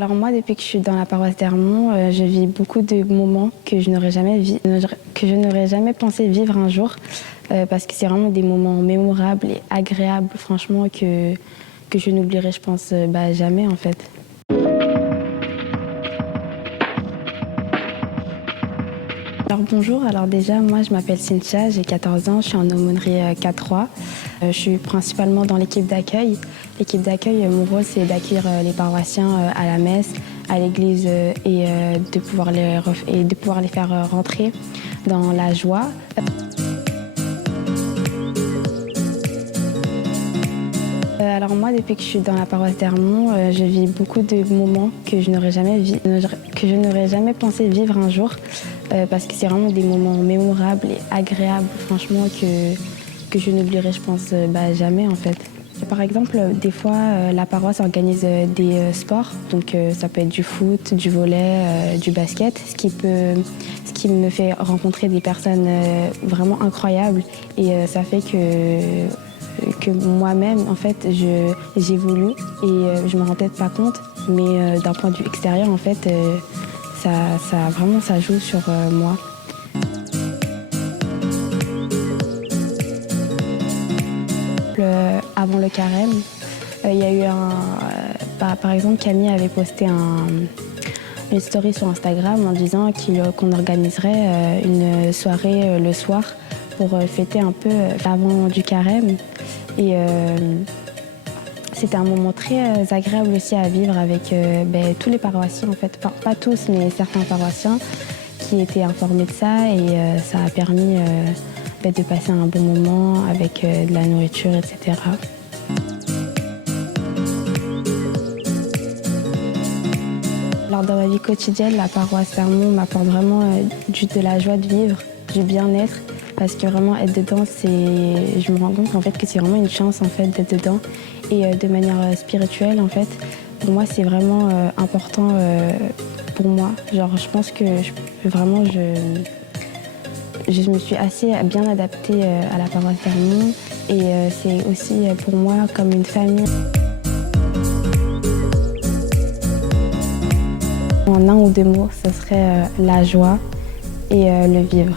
Alors moi, depuis que je suis dans la paroisse d'Hermont, je vis beaucoup de moments que je n'aurais jamais pensé vivre un jour, parce que c'est vraiment des moments mémorables et agréables, franchement, que je n'oublierai, je pense, jamais en fait. Alors bonjour, alors déjà moi je m'appelle Cynthia, j'ai 14 ans, je suis en aumônerie 4-3. Je suis principalement dans l'équipe d'accueil. L'équipe d'accueil, mon rôle c'est d'accueillir les paroissiens à la messe, à l'église et de pouvoir les faire rentrer dans la joie. Alors moi, depuis que je suis dans la paroisse d'Hermont, je vis beaucoup de moments que je n'aurais jamais pensé vivre un jour, parce que c'est vraiment des moments mémorables et agréables, franchement, que je n'oublierai, je pense, jamais en fait. Par exemple, des fois, la paroisse organise des sports, donc ça peut être du foot, du volley, du basket, ce qui me fait rencontrer des personnes vraiment incroyables et ça fait que moi-même, en fait, j'évolue et je me rends peut-être pas compte, mais d'un point de vue extérieur, en fait, ça joue sur moi. Avant le carême, il y a eu par exemple, Camille avait posté une story sur Instagram en disant qu'on organiserait une soirée le soir pour fêter un peu l'avant du carême. Et c'était un moment très agréable aussi à vivre avec tous les paroissiens, en fait. Enfin, pas tous, mais certains paroissiens qui étaient informés de ça et ça a permis de passer un bon moment avec de la nourriture, etc. Alors, dans ma vie quotidienne, la paroisse d'Hermont m'apporte vraiment de la joie de vivre, du bien-être. Parce que vraiment être dedans, je me rends compte en fait que c'est vraiment une chance en fait d'être dedans et de manière spirituelle en fait. Pour moi, c'est vraiment important pour moi. Genre, je pense que je me suis assez bien adaptée à la paroisse d'Hermont et c'est aussi pour moi comme une famille. En un ou deux mots, ce serait la joie et le vivre.